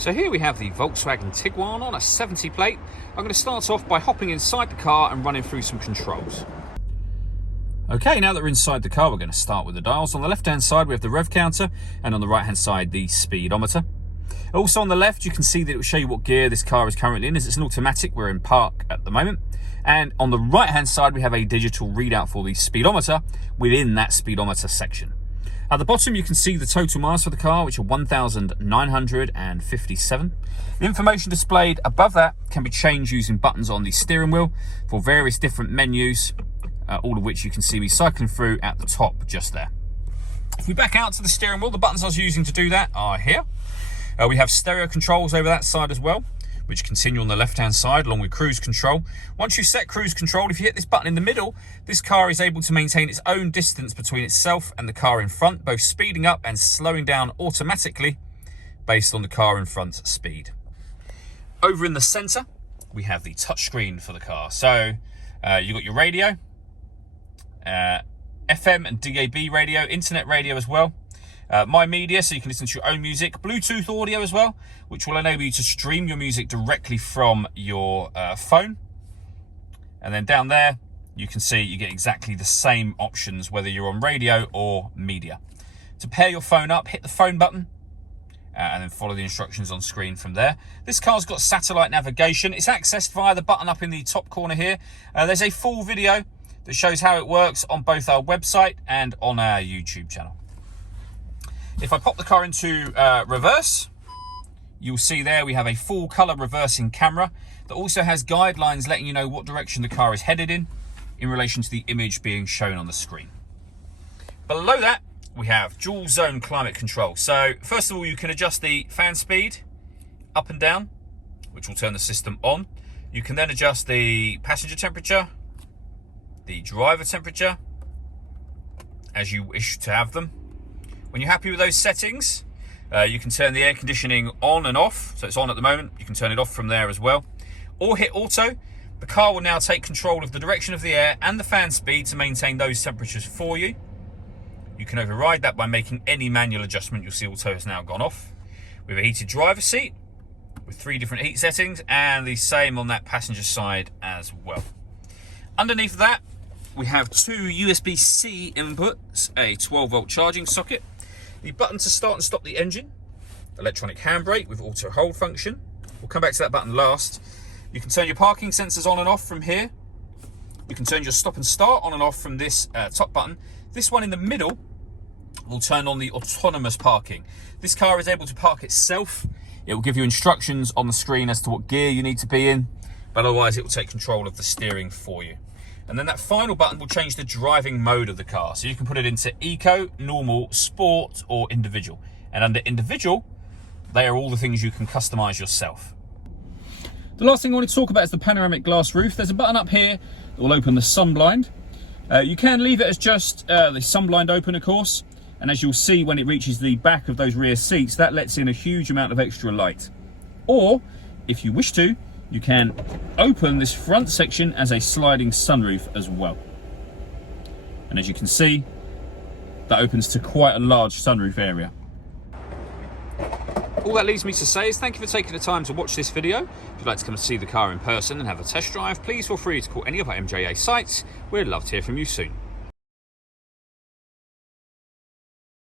So here we have the Volkswagen Tiguan on a 70 plate. I'm going to start off by hopping inside the car and running through some controls. Okay, now that we're inside the car, we're going to start with the dials. On the left-hand side, we have the rev counter, and on the right-hand side, the speedometer. Also on the left, you can see that it will show you what gear this car is currently in, as it's an automatic. We're in park at the moment. And on the right-hand side, we have a digital readout for the speedometer within that speedometer section. At the bottom, you can see the total miles for the car, which are 1,957. The information displayed above that can be changed using buttons on the steering wheel for various different menus, all of which you can see me cycling through at the top just there. If we back out to the steering wheel, the buttons I was using to do that are here. We have stereo controls over that side as well, which continue on the left-hand side along with cruise control. Once you set cruise control, if you hit this button in the middle, this car is able to maintain its own distance between itself and the car in front, both speeding up and slowing down automatically based on the car in front's speed. Over in the center, we have the touchscreen for the car. So you've got your radio, FM and DAB radio, internet radio as well. My Media, so you can listen to your own music. Bluetooth audio as well, which will enable you to stream your music directly from your phone. And then down there, you can see you get exactly the same options, whether you're on radio or media. To pair your phone up, hit the phone button, and then follow the instructions on screen from there. This car's got satellite navigation. It's accessed via the button up in the top corner here. There's a full video that shows how it works on both our website and on our YouTube channel. If I pop the car into reverse, you'll see there we have a full color reversing camera that also has guidelines letting you know what direction the car is headed in relation to the image being shown on the screen. Below that, we have dual zone climate control. So first of all, you can adjust the fan speed up and down, which will turn the system on. You can then adjust the passenger temperature, the driver temperature, as you wish to have them. When you're happy with those settings, you can turn the air conditioning on and off. So it's on at the moment. You can turn it off from there as well. Or hit auto. The car will now take control of the direction of the air and the fan speed to maintain those temperatures for you. You can override that by making any manual adjustment. You'll see auto has now gone off. We have a heated driver's seat with 3 different heat settings, and the same on that passenger side as well. Underneath that, we have 2 USB-C inputs, a 12-volt charging socket, the button to start and stop the engine, electronic handbrake with auto hold function. We'll come back to that button last. You can turn your parking sensors on and off from here. You can turn your stop and start on and off from this top button. This one in the middle will turn on the autonomous parking. This car is able to park itself. It will give you instructions on the screen as to what gear you need to be in, but otherwise it will take control of the steering for you. And then that final button will change the driving mode of the car. So you can put it into eco, normal, sport, or individual. And under individual, they are all the things you can customize yourself. The last thing I want to talk about is the panoramic glass roof. There's a button up here that will open the sun blind. You can leave it as just the sun blind open, of course. And as you'll see when it reaches the back of those rear seats, that lets in a huge amount of extra light. Or, if you wish to, you can open this front section as a sliding sunroof as well. And as you can see, that opens to quite a large sunroof area. All that leaves me to say is thank you for taking the time to watch this video. If you'd like to come and see the car in person and have a test drive, please feel free to call any of our MJA sites. We'd love to hear from you soon.